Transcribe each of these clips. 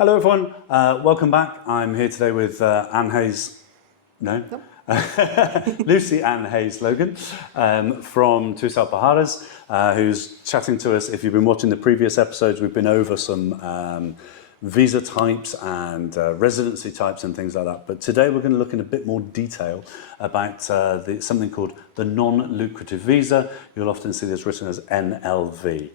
Hello everyone, welcome back. I'm here today with Anne Hayes, Nope. Lucy Ann Hayes Logan from Tusal Paharas, who's chatting to us. If you've been watching the previous episodes, we've been over some visa types and residency types and things like that. But today we're going to look in a bit more detail about something called the Non-Lucrative Visa. You'll often see this written as NLV.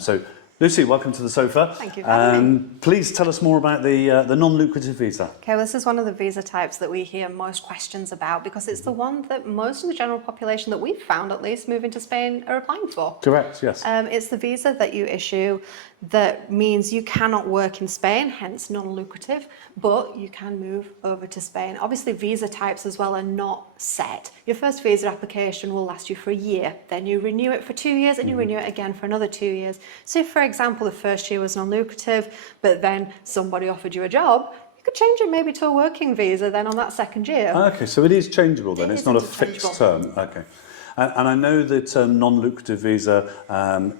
So Lucy, welcome to the sofa. Thank you for having me. Please tell us more about the non-lucrative visa. Okay, well, this is one of the visa types that we hear most questions about because it's the one that most of the general population that we've found, at least, moving to Spain are applying for. Correct, yes. It's the visa that you issue that means you cannot work in Spain, hence non-lucrative, but you can move over to Spain. Obviously, visa types as well are not set. Your first visa application will last you for a year, then you renew it for 2 years and you renew it again for another 2 years. So if, for example, the first year was non-lucrative, but then somebody offered you a job, you could change it maybe to a working visa then on that second year. Okay, so it is changeable then, it's not a fixed term. Okay. And I know that non-lucrative visa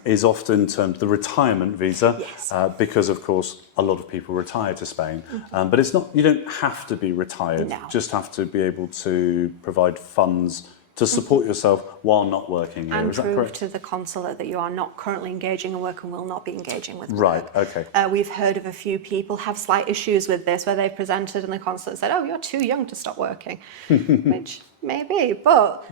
is often termed the retirement visa, Yes. because of course a lot of people retire to Spain, but it's not, you don't have to be retired, No. just have to be able to provide funds to support yourself while not working here. And Is that prove correct? to the consulate that you are not currently engaging in work and will not be engaging with work. Right, okay. We've heard of a few people have slight issues with this where they've presented and the consulate said, oh, you're too young to stop working, which may be, but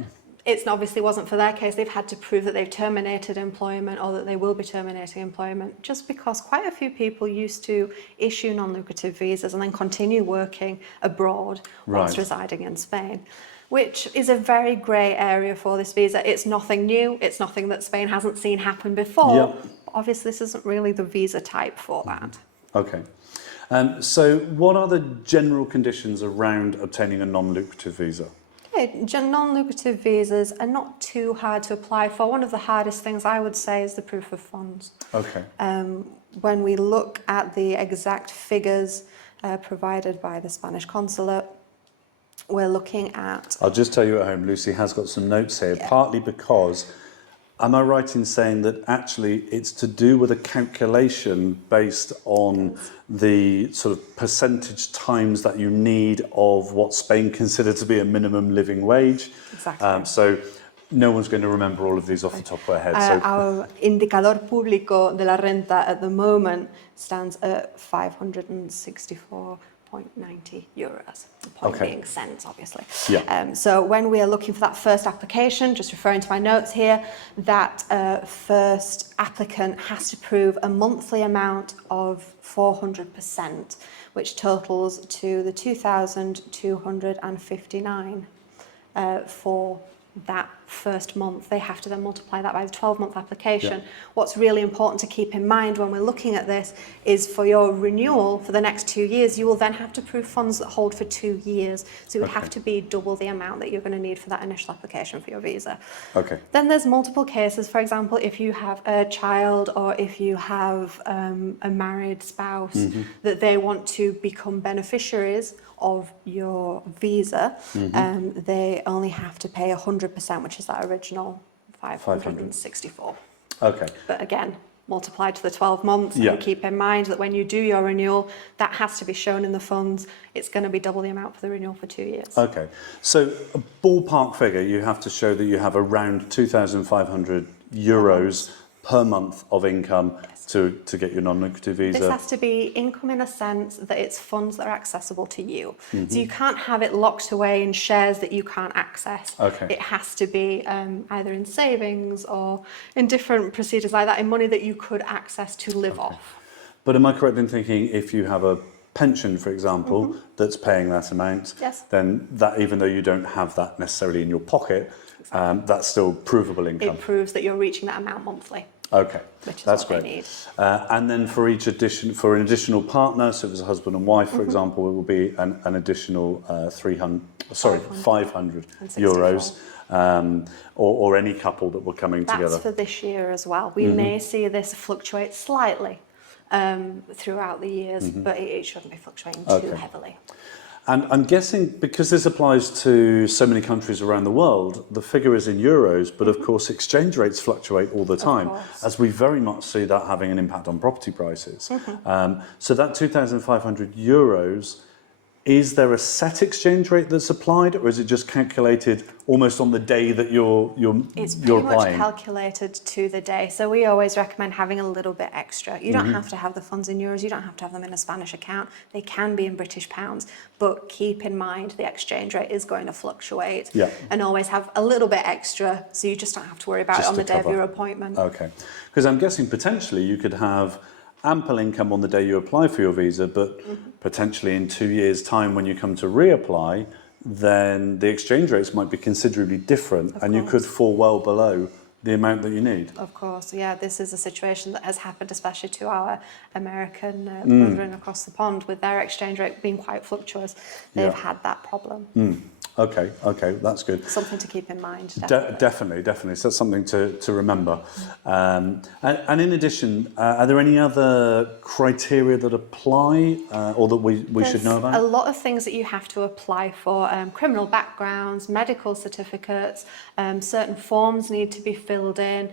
it obviously wasn't for their case. They've had to prove that they've terminated employment or that they will be terminating employment just because quite a few people used to issue non-lucrative visas and then continue working abroad whilst Right. residing in Spain, which is a very grey area for this visa. It's nothing new. It's nothing that Spain hasn't seen happen before. Yep. Obviously, this isn't really the visa type for that. Okay. So what are the general conditions around obtaining a non-lucrative visa? Non-lucrative visas are not too hard to apply for. One of the hardest things I would say is the proof of funds. Okay. When we look at the exact figures provided by the Spanish consulate, we're looking at... I'll just tell you at home, Lucy has got some notes here, Yeah. partly because, am I right in saying that actually it's to do with a calculation based on the sort of percentage times that you need of what Spain considered to be a minimum living wage? Exactly. So no one's going to remember all of these off the top of their head. So Our indicador público de la renta at the moment stands at 564.90 euros. The point Okay. being cents, obviously. Yeah. So when we are looking for that first application, just referring to my notes here, that first applicant has to prove a monthly amount of 400%, which totals to the 2,259 for that first month. They have to then multiply that by the 12-month application. Yeah. What's really important to keep in mind when we're looking at this is for your renewal for the next 2 years, you will then have to prove funds that hold for 2 years. So it would have to be double the amount that you're going to need for that initial application for your visa. okay. Then there's multiple cases. For example, if you have a child or if you have a married spouse that they want to become beneficiaries of your visa, they only have to pay 100%, which is that original 564. Okay. But again, multiplied to the 12 months, Yeah. and keep in mind that when you do your renewal, that has to be shown in the funds. It's going to be double the amount for the renewal for 2 years. Okay. So a ballpark figure, you have to show that you have around 2,500 euros per month of income to get your non-lucrative visa. This has to be income in a sense that it's funds that are accessible to you. So you can't have it locked away in shares that you can't access. Okay. It has to be either in savings or in different procedures like that, in money that you could access to live off. But am I correct in thinking if you have a pension, for example, that's paying that amount, Yes. then that, even though you don't have that necessarily in your pocket, that's still provable income? It proves that you're reaching that amount monthly. Okay, Which is that's what they great. need. And then for an additional partner, so if it's a husband and wife, for example, it will be an additional 500 euros, or any couple that were coming together. That's for this year as well. We may see this fluctuate slightly throughout the years, but it shouldn't be fluctuating too heavily. And I'm guessing because this applies to so many countries around the world, the figure is in euros, but of course exchange rates fluctuate all the time, as we very much see that having an impact on property prices. So that 2,500 euros, is there a set exchange rate that's applied, or is it just calculated almost on the day that you're It's you're pretty much applying? calculated to the day. So we always recommend having a little bit extra. You don't have to have the funds in euros. You don't have to have them in a Spanish account. They can be in British pounds. But keep in mind the exchange rate is going to fluctuate. Yeah. And always have a little bit extra so you just don't have to worry about Just it on the to day of cover. your appointment. Okay, because I'm guessing potentially you could have ample income on the day you apply for your visa, but potentially in 2 years' time when you come to reapply, then the exchange rates might be considerably different, and you could fall well below the amount that you need. Of course, yeah, this is a situation that has happened especially to our American brethren across the pond with their exchange rate being quite fluctuous. They've had that problem. Okay, that's good. Something to keep in mind. Definitely. So that's something to remember. And in addition, are there any other criteria that apply or that we should know about? A lot of things that you have to apply for, criminal backgrounds, medical certificates, certain forms need to be filled in.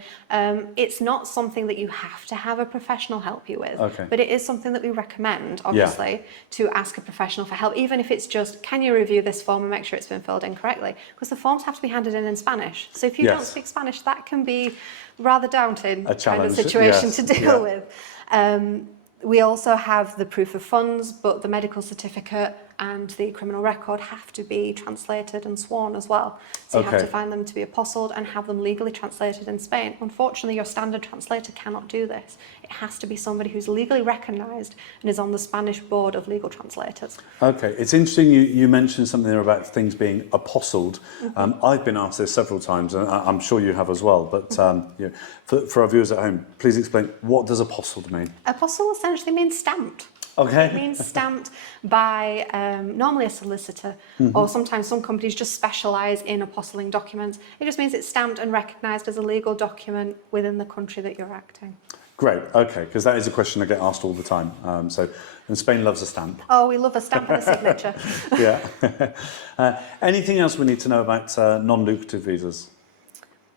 It's not something that you have to have a professional help you with, but it is something that we recommend, obviously, to ask a professional for help, even if it's just, can you review this form and make sure it's been filled in correctly? Because the forms have to be handed in Spanish. So if you don't speak Spanish, that can be rather daunting kind of situation to deal with. We also have the proof of funds, but the medical certificate and the criminal record have to be translated and sworn as well. So you have to find them to be apostilled and have them legally translated in Spain. Unfortunately, your standard translator cannot do this. It has to be somebody who's legally recognised and is on the Spanish board of legal translators. Okay, it's interesting you mentioned something there about things being apostilled. I've been asked this several times, and I'm sure you have as well, but for our viewers at home, please explain, what does apostilled mean? Apostle essentially means stamped. Okay. It means stamped by normally a solicitor, or sometimes some companies just specialise in apostilling documents. It just means it's stamped and recognised as a legal document within the country that you're acting. Great, okay, because that is a question I get asked all the time. And Spain loves a stamp. Oh, we love a stamp and a signature. Anything else we need to know about non-lucrative visas?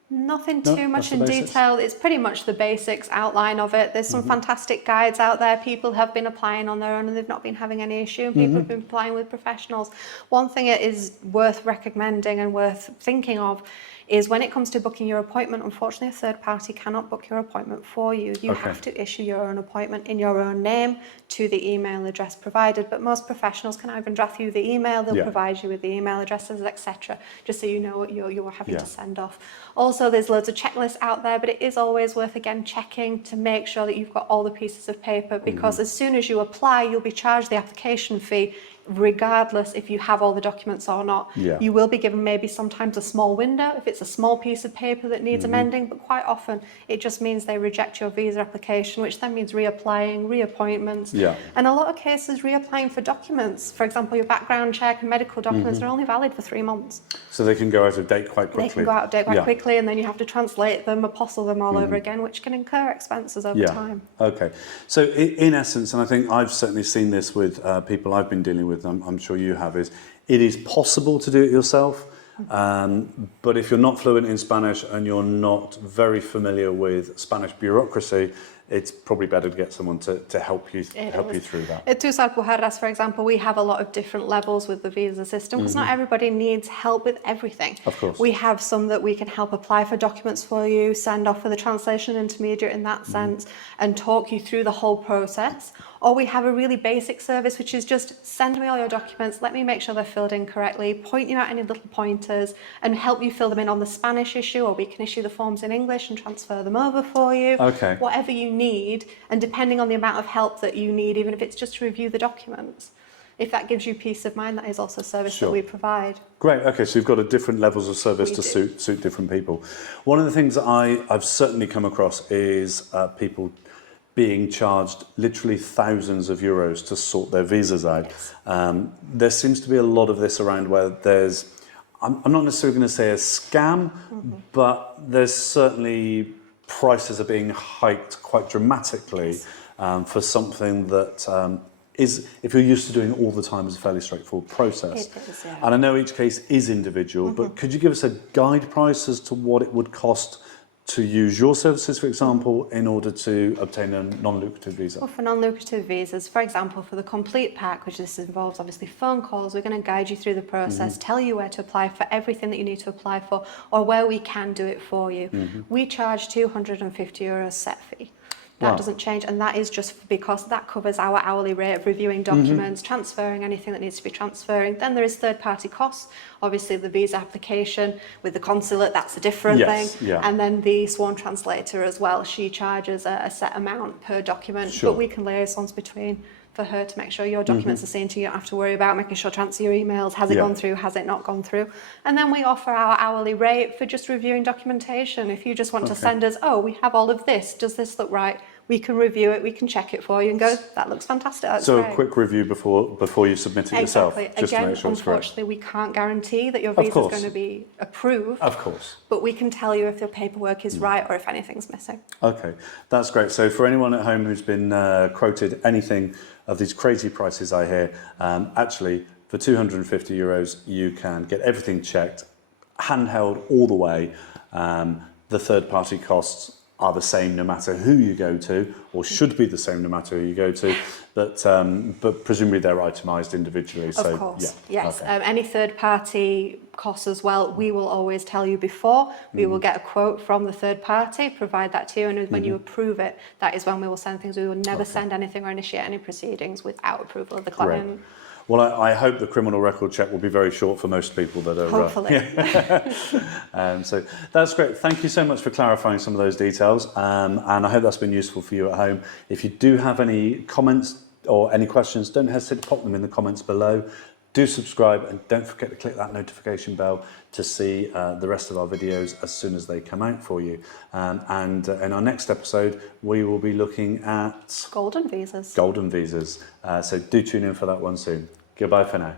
Nothing No, too much that's the in basics. detail. It's pretty much the basics outline of it. There's some fantastic guides out there. People have been applying on their own and they've not been having any issue. And people have been applying with professionals. One thing it is worth recommending and worth thinking of is when it comes to booking your appointment, unfortunately, a third party cannot book your appointment for you. You have to issue your own appointment in your own name to the email address provided. But most professionals can even draft you the email. They'll provide you with the email addresses, etc., just so you know what you're having to send off. Also, there's loads of checklists out there, but it is always worth, again, checking to make sure that you've got all the pieces of paper, because as soon as you apply, you'll be charged the application fee regardless if you have all the documents or not. You will be given maybe sometimes a small window if it's a small piece of paper that needs amending, but quite often it just means they reject your visa application, which then means reapplying, reappointments, and a lot of cases reapplying for documents. For example, your background check and medical documents are only valid for 3 months. So they can go out of date quite quickly. They can go out of date quite quickly, and then you have to translate them, apostle them all over again, which can incur expenses over time. Okay. So in essence, and I think I've certainly seen this with people I've been dealing with, I'm sure you have, is it is possible to do it yourself, but if you're not fluent in Spanish and you're not very familiar with Spanish bureaucracy, it's probably better to get someone to help you through that. At Tusal Pujarras, for example, we have a lot of different levels with the visa system, because not everybody needs help with everything. Of course. We have some that we can help apply for documents for you, send off for the translation intermediate in that sense, and talk you through the whole process. Or we have a really basic service, which is just send me all your documents, let me make sure they're filled in correctly, point you out any little pointers, and help you fill them in on the Spanish issue, or we can issue the forms in English and transfer them over for you. Okay. Whatever you need, and depending on the amount of help that you need, even if it's just to review the documents. If that gives you peace of mind, that is also a service that we provide. Great. Okay, so you've got different levels of service to suit different people. One of the things that I've certainly come across is people being charged literally thousands of euros to sort their visas out. There seems to be a lot of this around where there's, I'm not necessarily going to say a scam, but there's certainly prices are being hiked quite dramatically for something that is, if you're used to doing it all the time, is a fairly straightforward process. It is, yeah. And I know each case is individual, but could you give us a guide price as to what it would cost to use your services, for example, in order to obtain a non-lucrative visa? Well, for non-lucrative visas, for example, for the complete pack, which this involves obviously phone calls, we're going to guide you through the process, tell you where to apply for everything that you need to apply for, or where we can do it for you. We charge €250 set fee. That Wow. doesn't change, and that is just because that covers our hourly rate of reviewing documents, transferring anything that needs to be transferring. Then there is third-party costs. Obviously, the visa application with the consulate, that's a different Yes, thing. yeah. And then the sworn translator as well. She charges a set amount per document, Sure. but we can liaise between for her to make sure your documents are seen to you. You don't have to worry about making sure to answer your emails. Has it Yeah. gone through? Has it not gone through? And then we offer our hourly rate for just reviewing documentation. If you just want to send us, oh, we have all of this. Does this look right? We can review it. We can check it for you and go, that looks fantastic. That's So great. a quick review before you submit it yourself, Exactly. just to Again, make sure it's correct. unfortunately, we can't guarantee that your visa is course. going to be approved, Of course. but we can tell you if the paperwork is right or if anything's missing. Okay, that's great. So for anyone at home who's been quoted anything of these crazy prices I hear, actually for €250 you can get everything checked, handheld all the way. The third party costs are the same no matter who you go to, or should be the same no matter who you go to, but presumably they're itemised individually. So, Of course, yeah, yes. okay. Any third-party costs as well, we will always tell you before. We will get a quote from the third party, provide that to you, and when you approve it, that is when we will send things. We will never send anything or initiate any proceedings without approval of the Great. client. Well, I hope the criminal record check will be very short for most people that are. Hopefully. So that's great. Thank you so much for clarifying some of those details, and I hope that's been useful for you at home. If you do have any comments or any questions, don't hesitate to pop them in the comments below. Do subscribe and don't forget to click that notification bell to see the rest of our videos as soon as they come out for you. And in our next episode, we will be looking at Golden visas. golden visas. So do tune in for that one soon. Goodbye for now.